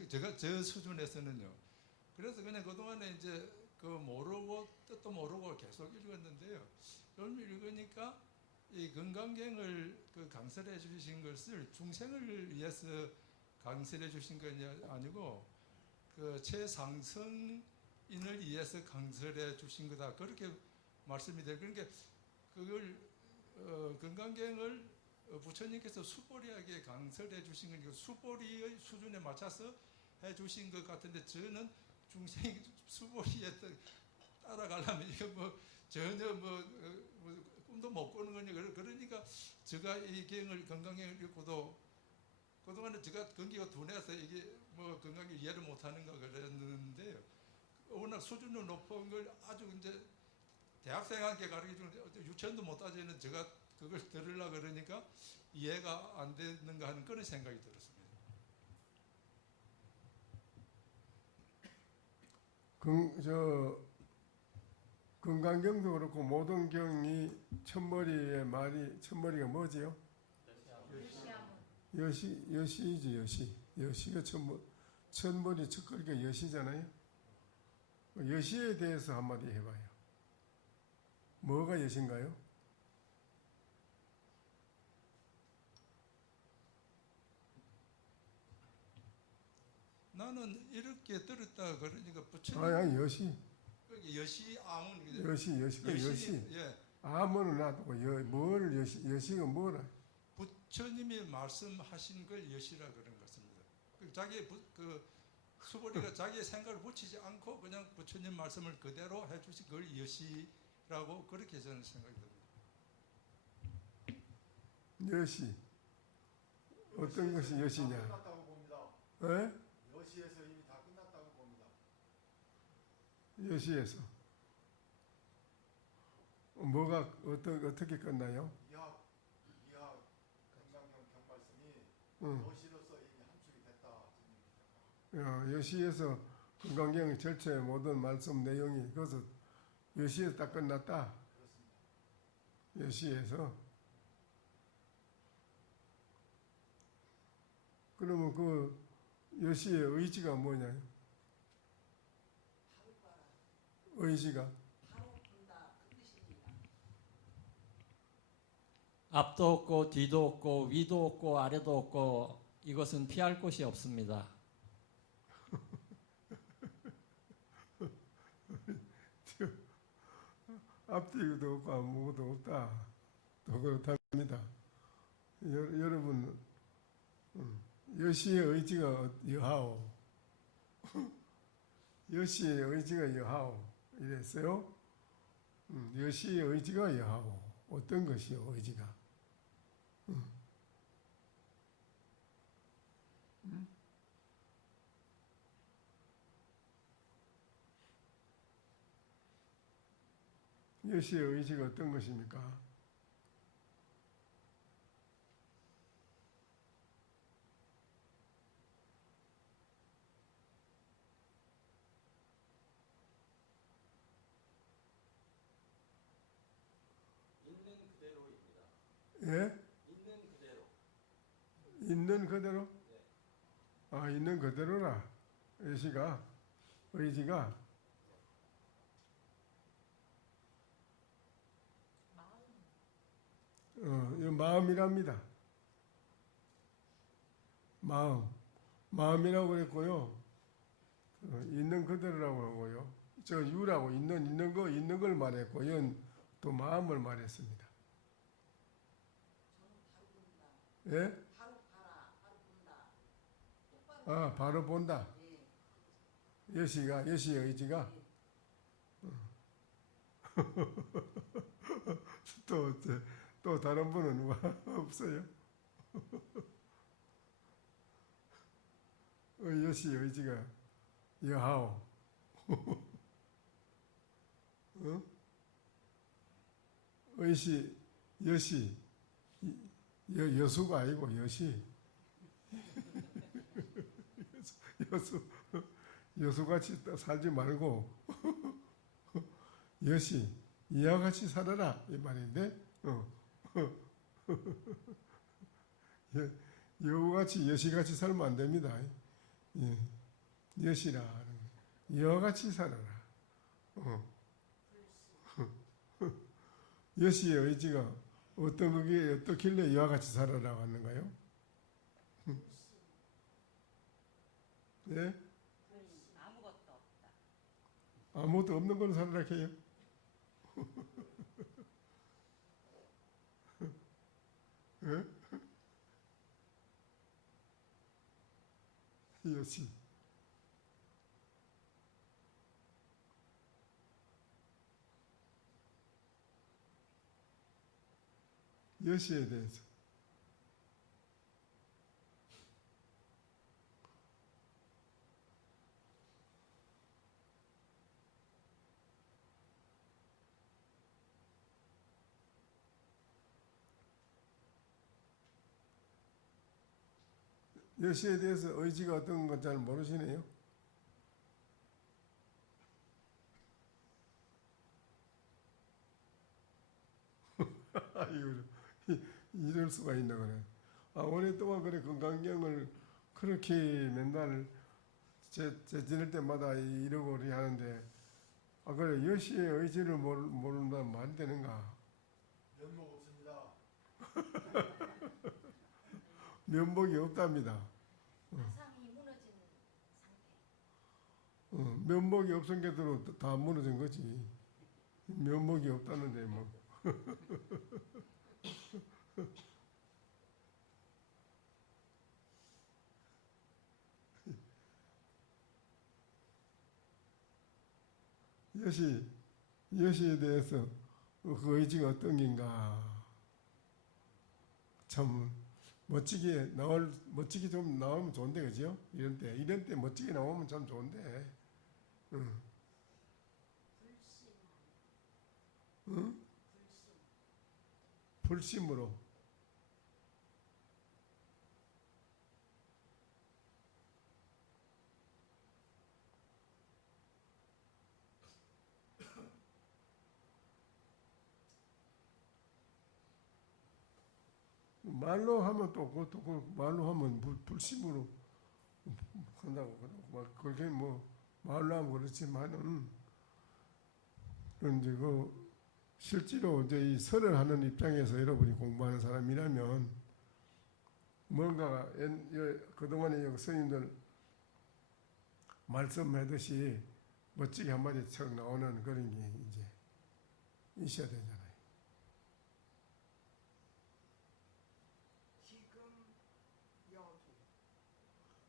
제가 저 수준에서는요. 그래서 그냥 그동안에 이제 그 모르고 뜻도 모르고 계속 읽었는데요. 좀 읽으니까 이 건강경을 그 강설해 주신 것을 중생을 위해서 강설해 주신 게 아니고 그 최상승인을 위해서 강설해 주신 거다. 그렇게 말씀이 돼요. 그러니까 그걸 건강경을 부처님께서 수보리하게 강설해 주신 거니까 수보리의 수준에 맞춰서 해 주신 것 같은데 저는 중생이 수보리에 따라가려면 이거 뭐 전혀 뭐 꿈도 못 꾸는 거니. 그러니까 제가 이 경을 건강경을 읽고도 그동안에 제가 건기가 둔해서 이게 뭐 건강을 이해를 못하는가 그랬는데요. 워낙 수준이 높은 걸 아주 이제 대학생한테 가르쳐주는 유치원도 못 따지는 제가 그걸 들으려고 그러니까 이해가 안 되는가 하는 그런 생각이 들었습니다. 건강경도 그렇고 모든 경이 첫머리의 말이 첫머리가 뭐지요? 여시이지 여시. 여시가 첫머리 첫거리가 여시잖아요. 여시에 대해서 한마디 해봐요. 뭐가 여신가요? 나는 이렇게 들었다 그러니까 부처님 아니 여시. 여시 아문 여시가 여시. 예. 아무는 놔두고 뭘 여시가 뭐라? 부처님이 말씀하신 걸 여시라 그런 것 같습니다. 자기 그 수보리가 자기의 생각을 붙이지 않고 그냥 부처님 말씀을 그대로 해주신 걸 여시라고 그렇게 저는 생각이 듭니다. 여시. 어떤 것이 다 여시냐? 끝났다고 봅니다. 에? 여시에서 이미 다 끝났다고 봅니다. 여시에서 뭐가 어떻게 끝나요? 이하 건강경 경말씀이 응. 여시로서 이미 함축이 됐다. 여시에서 건강경 절차의 모든 말씀 내용이 그것은 여시에서 딱 끝났다. 그렇습니다. 여시에서. 그러면 그 여시의 의지가 뭐냐? 의지가 앞도 없고 뒤도 없고 위도 없고 아래도 없고 이것은 피할 곳이 없습니다. 앞뒤도 없고 아무것도 없다. 또 그렇답니다. 여러분 여시의 의지가 여하오. 여시의 의지가 여하오. 이랬어요. 여시의 의지가 여하오. 어떤 것이요 의지가? 여시의 의지가 어떤 것입니까? 있는 그대로입니다. 예? 있는 그대로. 있는 그대로? 아, 있는 그대로라. 여시가, 의지가. 이 마음이랍니다. 마음이라고 그랬고요. 있는 그대로라고 하고요. 저 유라고 있는 걸 말했고, 이건 또 마음을 말했습니다. 예? 아, 바로 본다. 여시의 의지가. 또 다른 분은 없어요? 여시의 의지가 여하오. 여시, 여수가 아니고 여시. 여수같이 살지 말고 여시, 이와 같이 살아라 이 말인데 여우같이 여시같이 살면 안 됩니다. 여시라 이와 같이 살아라. 여시의 의지가 어떤 그게 어떻길래 이와 같이 살아라고 하는가요? 예? 아무것도 없다. 아무것도 없는 걸로 살라 해요. 예? 여시. 여시에 대해서. 여시에 대해서 의지가 어떤 건 잘 모르시네요. 아이고, 이럴 수가 있나 그래. 오랫동안 그래 건강경을 그렇게 맨날 제 지낼 때마다 이러고 우리 하는데 그래 여시의 의지를 모른다면 말이 되는가? 면목 없습니다. 면목이 없답니다. 가상이 무너진 상태. 면목이 없은 게도 다 무너진 거지. 면목이 없다는데 뭐. 여시에 대해서 그 의지가 어떤 긴가. 참 멋지게 좀 나오면 좋은데, 그죠? 이런 때 멋지게 나오면 참 좋은데. 응? 불심으로. 말로 하면 또 그것도 말로 하면 불심으로 한다고 막 그게 뭐 말로 하면 그렇지만은 이제 실제로 이제 이 설을 하는 입장에서 여러분이 공부하는 사람이라면 뭔가 그동안에 스님들 말씀하듯이 멋지게 한마디 척 나오는 그런 게 이제 있어야 되잖아요.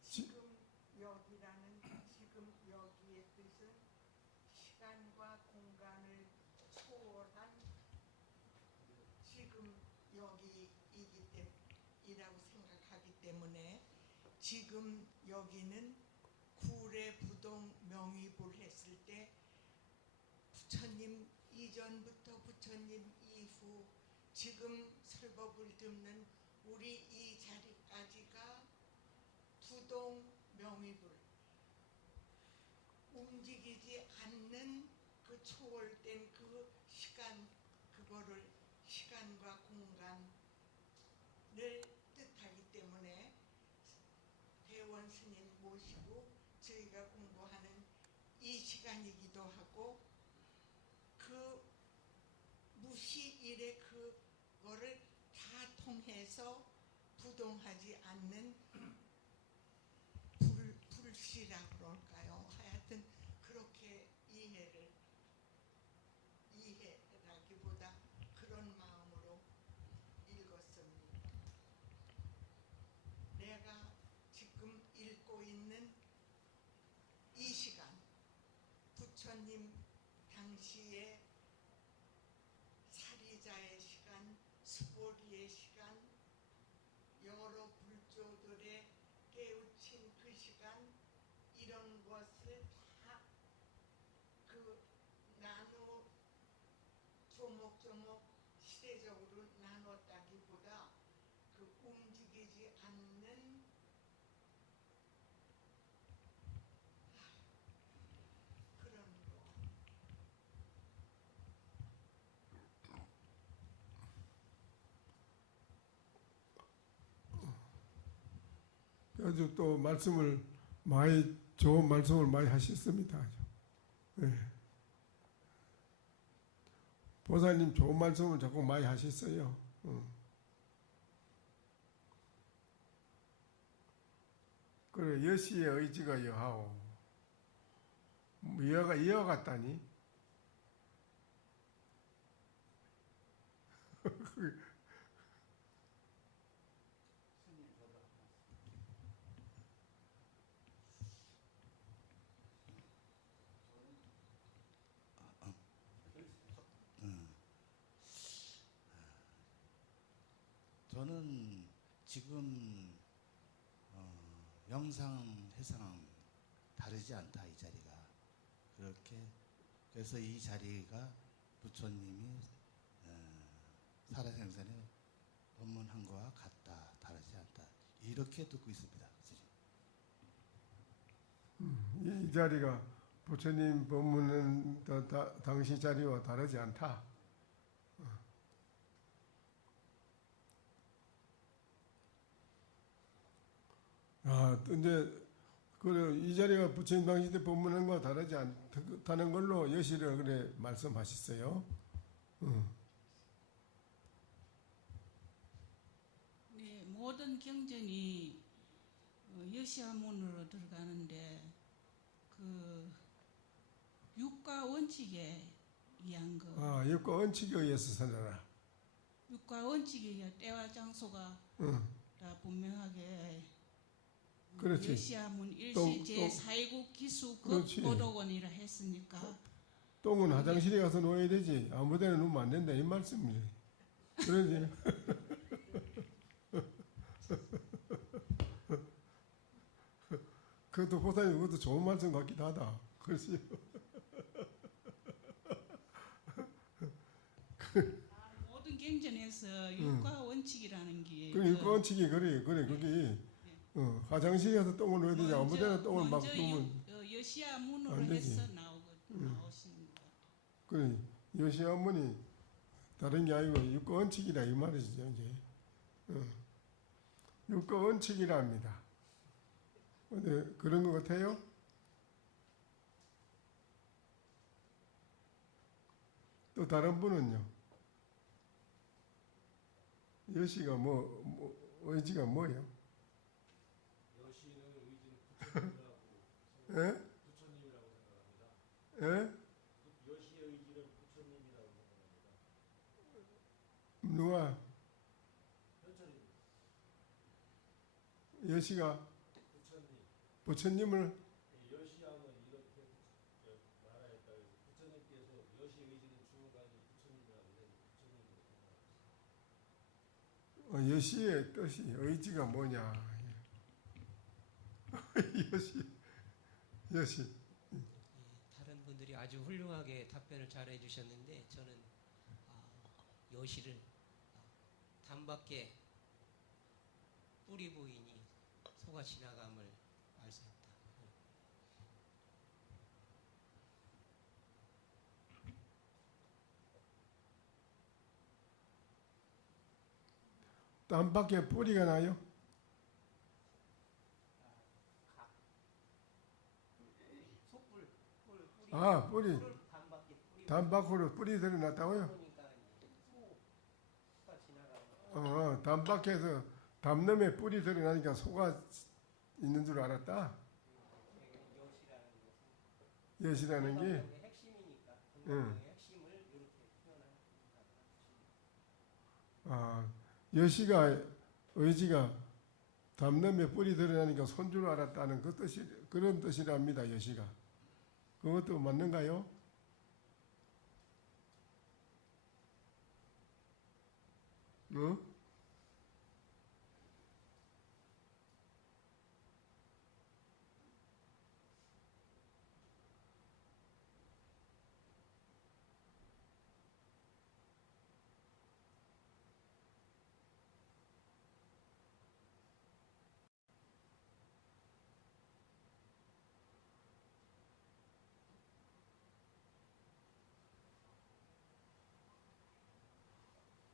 지금 여기라는 지금 여기의 뜻은 시간과 공간을 초월한 지금 여기이라고 생각하기 때문에 지금 여기는 구례 부동 명의불 했을 때 부처님 이전부터 부처님 이후 지금 설법을 듣는 우리 이 자리까지가 부동 명의불 움직이지 않는 그 초월된 그 시간 그거를 시간과 공간을 뜻하기 때문에 대원 스님 모시고 저희가 공부하는 이 시간이기도 하고 그 무시일의 그거를 다 통해서 부동하지 않는 불시라 그럴까요? 하여튼 그렇게 이해라기보다 그런 마음으로 읽었습니다. 내가 지금 읽고 있는 이 시간 부처님 당시에 사리자의 시간, 수보리의 시간, 여러 불조들의 깨우친 그 시간 이런 것을 다 나누어 조목조목 시대적으로 나눴다기보다 움직이지 않는 그런 거. 아주 또 좋은 말씀을 많이 하셨습니다. 아주. 네. 보살님 좋은 말씀을 자꾸 많이 하셨어요. 그래 여시의 의지가 여하오. 여가 이와 같다니. 저는 지금 영상 회상 다르지 않다 이 자리가 그렇게 그래서 이 자리가 부처님이 살아생전에 법문한 거와 같다 다르지 않다 이렇게 듣고 있습니다. 이 자리가 부처님 법문은 당시 자리와 다르지 않다. 이제 그래 이 자리가 부처님 당시 때 법문한 거와 다르지 않다는 걸로 여시를 그래 말씀하셨어요. 네, 모든 경전이 여시아문으로 들어가는데 그 육과 원칙에 의한 거. 육과 원칙에 의해서 선언하라. 육과 원칙에 의해 때와 장소가 다 분명하게 그렇지. 여시아문 일시 제429 기수 극보도원이라 했으니까 똥은 화장실에 가서 놓아야 되지 아무데나 놓으면 안 된다 이 말씀이래. 그러지. 그것도 보다니 그것도 좋은 말씀 같기도 하다. 그렇지. 모든 경전에서 육과 원칙이라는 게 그 육과 원칙이 그래 그게 화장실에 가서 똥을 넣어야 되지 아무데나 똥을 막 놓으면 여시아문으로 안 되지. 해서 나오시는 것 같아요. 그래 여시아문이 다른 게 아니고 육과 원칙이라 이 말이죠 이제. 육과 원칙이랍니다. 근데 그런 것 같아요? 또 다른 분은요? 여시가 의지가 뭐예요? 여시는 의지는 부처님이라고 예? 부처님이라고 생각합니다. 예? 여시의 의지는 부처님이라고 생각합니다. 누가? 현철이 여시가 부처님 부처님을 여시하면 이렇게 말하였다. 부처님께서 여시의 의지는 주어가니 부처님이라고 해서 부처님이라고 생각합니다. 여시의 뜻이 의지가 뭐냐? 여시. 다른 분들이 아주 훌륭하게 답변을 잘 해주셨는데 저는 여시를 단밖에 뿌리 보이니 소가 지나감을 알 수 있다. 땀밖에 뿌리가 나요? 소뿔, 뿌리. 단밖으로 뿌리 드러났다고요? 그러니까 소가 지나가면 단밖에서 담놈에 뿌리 드러나니까 소가 있는 줄 알았다. 여시라는 게. 핵심이니까 건강의 핵심을 이렇게 표현한다. 여시가 의지가 담놈에 뿌리 드러나니까 손 줄 알았다는 그 뜻이 그런 뜻이랍니다. 여시가. 그것도 맞는가요?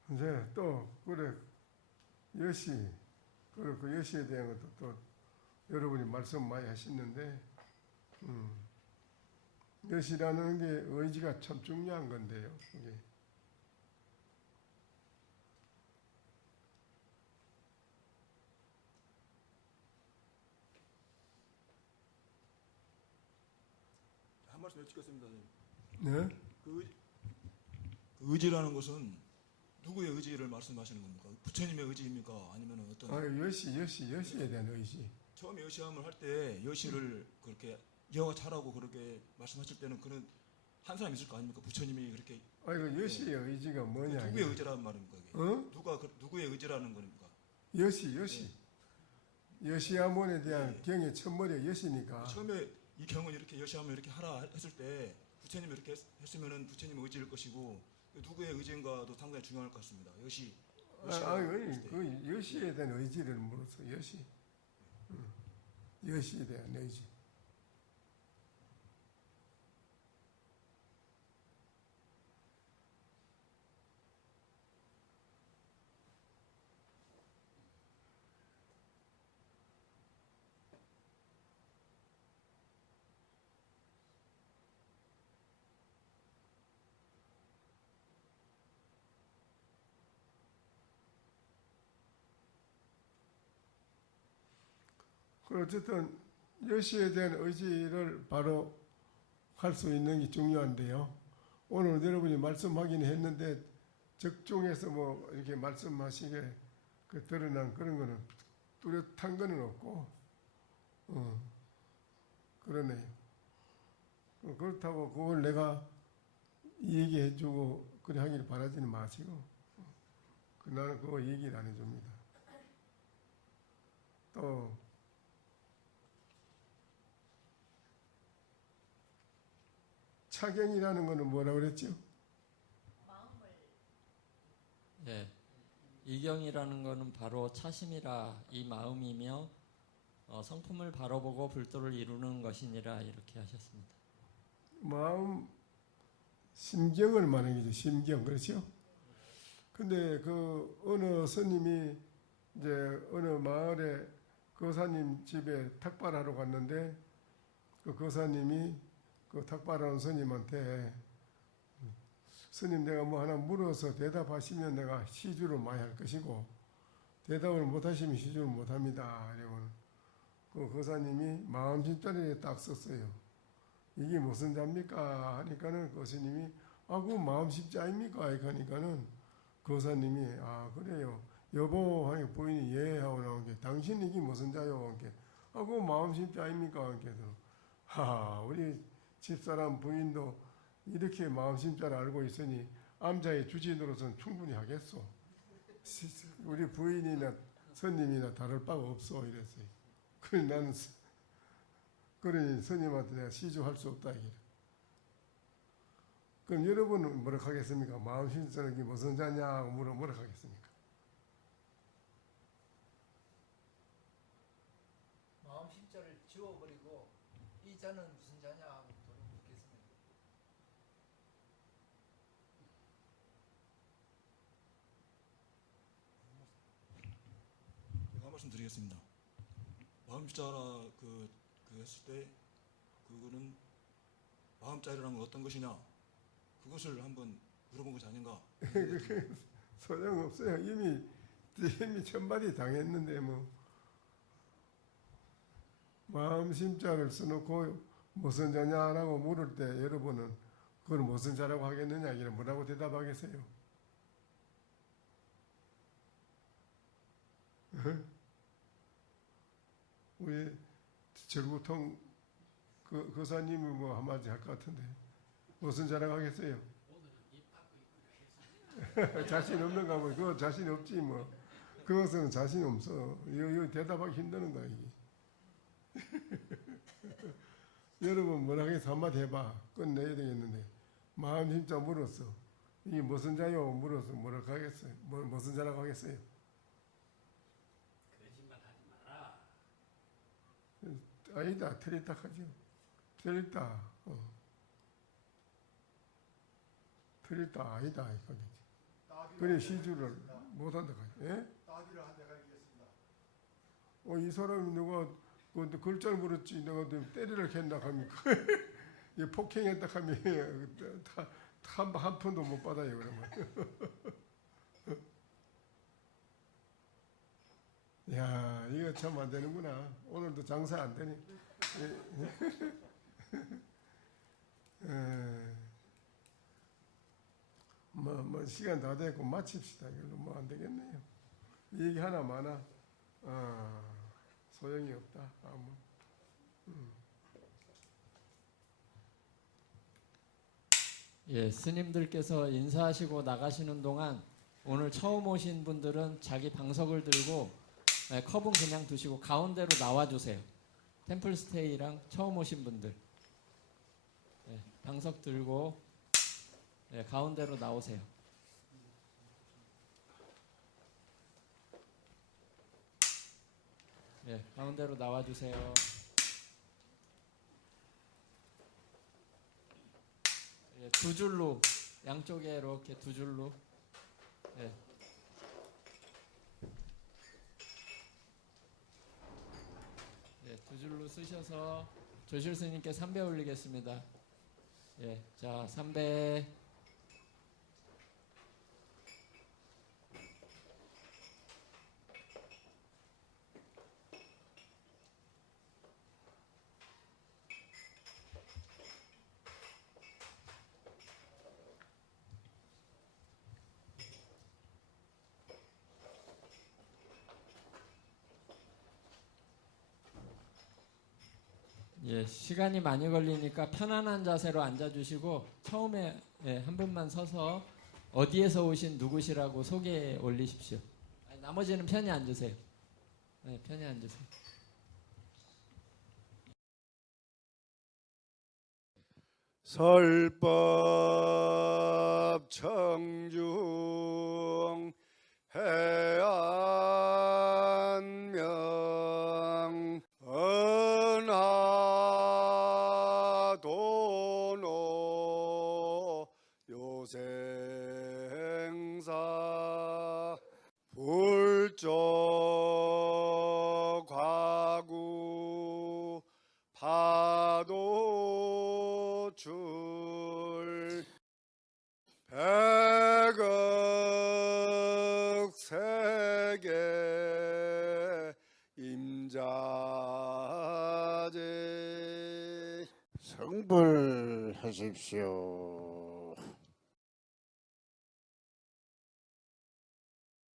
이제 또 그래 여시 그 여시에 대한 것도 또 여러분이 말씀 많이 하시는데 여시라는 게 의지가 참 중요한 건데요. 이게 여쭙겠습니다. 네? 그 의지라는 것은 누구의 의지를 말씀하시는 겁니까? 부처님의 의지입니까? 아니면 어떤 여시에 대한 의지. 처음에 여시함을 할 때 여시를 그렇게 여가 차라고 그렇게 말씀하실 때는 그런 한 사람 있을 거 아닙니까? 부처님이 그렇게 이거 여시의 의지가 뭐냐? 누구의 의지라는 말입니까? 이게? 누구의 의지라는 겁니까? 여시. 여시아몬에 대한 경의 첫머리가 여시니까. 처음에 이 경은 이렇게 여시하면 이렇게 하라 했을 때 부처님이 이렇게 했으면은 부처님의 의지일 것이고 누구의 의지인가도 상당히 중요할 것 같습니다. 그 여시에 대한 의지를 물어서 여시. 여시에 대한 의지. 어쨌든 여시에 대한 의지를 바로 할 수 있는 게 중요한데요. 오늘 여러분이 말씀하긴 했는데 적중해서 뭐 이렇게 말씀하시게 드러난 그런 거는 뚜렷한 거는 없고, 그러네요. 그렇다고 그걸 내가 얘기해주고 그래 하기를 바라지는 마시고, 나는 그거 얘기를 안 해줍니다. 또 차경이라는 거는 뭐라고 그랬죠? 예, 이경이라는 거는 바로 차심이라 이 마음이며 성품을 바로 보고 불도를 이루는 것이니라 이렇게 하셨습니다. 마음, 심경을 말하는 거죠. 심경, 그렇죠? 근데 그 어느 스님이 이제 어느 마을에 거사님 집에 탁발하러 갔는데 그 거사님이 그 탁발하는 스님한테 스님 내가 뭐 하나 물어서 대답하시면 내가 시주를 많이 할 것이고 대답을 못하시면 시주를 못합니다. 이러면 그 거사님이 마음심자리에 딱 썼어요. 이게 무슨 자입니까? 하니까는 그 스님이 그 마음심자입니까? 하니까는 거사님이 그래요. 여보 하니 부인이 예 하고 나온 게 당신 이게 무슨 자요? 하니까 그 마음심자입니까? 하니까 우리 집사람 부인도 이렇게 마음심자를 알고 있으니 암자의 주진으로서는 충분히 하겠소. 우리 부인이나 스님이나 다를 바가 없어 이랬어요. 그러니 나는 그러니 스님한테 내가 시주할 수 없다 이게. 그럼 여러분은 뭐라 하겠습니까? 마음심자는 무슨 자냐고 뭐라 하겠습니까? 마음심자를 지워버리고 이 자는 무슨 자냐고 묻겠습니다. 제가 한 말씀 드리겠습니다. 마음자라 그 했을 때 그거는 마음자리라는 건 어떤 것이냐 그것을 한번 물어본 것이 아닌가. 소용없어요. 이미 천발이 당했는데 뭐 마음심자를 써놓고 무슨 자냐라고 물을 때 여러분은 그걸 무슨 자라고 하겠느냐 이게 뭐라고 대답하겠어요? 우리 절구통 거사님이 뭐 한마디 할 것 같은데 무슨 자라고 하겠어요? 자신 없는가 뭐 그거 자신 없지 뭐 그것은 자신 없어. 이거 대답하기 힘드는 거야 이게. 여러분 뭐라 하겠어 한마디 해봐. 끝내야 되겠는데 마음 진짜 물었어. 이게 무슨 자요? 물어서 뭐라고 하겠어요? 무슨 자라고 하겠어요? 거짓말 하지 마라. 아니다. 틀렸다 하죠. 틀렸다. 틀렸다. 아니다. 이거지. 그래 시주를 못한다 하죠. 예? 따지를 한 대가 있겠습니다. 이 사람이 누가 그 글자를 물었지 내가 때리를 했나 하면 폭행했다 하면 한 푼도 못 받아요 그러면. 야 이거 참 안 되는구나. 오늘도 장사 안 되니. 뭐 시간 다 됐고 마칩시다. 이걸로 뭐 안 되겠네요. 얘기 하나 많아. 소용이 없다. 예, 스님들께서 인사하시고 나가시는 동안 오늘 처음 오신 분들은 자기 방석을 들고 컵은 그냥 두시고 가운데로 나와주세요. 템플스테이랑 처음 오신 분들 방석 들고 가운데로 나오세요. 가운데로 나와주세요. 두 줄로 양쪽에 이렇게 두 줄로 두 줄로 쓰셔서 조실 스님께 삼배 올리겠습니다. 자, 삼배. 시간이 많이 걸리니까 편안한 자세로 앉아주시고 처음에 한 분만 서서 어디에서 오신 누구시라고 소개 올리십시오. 나머지는 편히 앉으세요. 편히 앉으세요. 설법 청중 해안명 은하도노 요생사 불조 과구 파도줄 백억 세계 임자제 성불하십시오.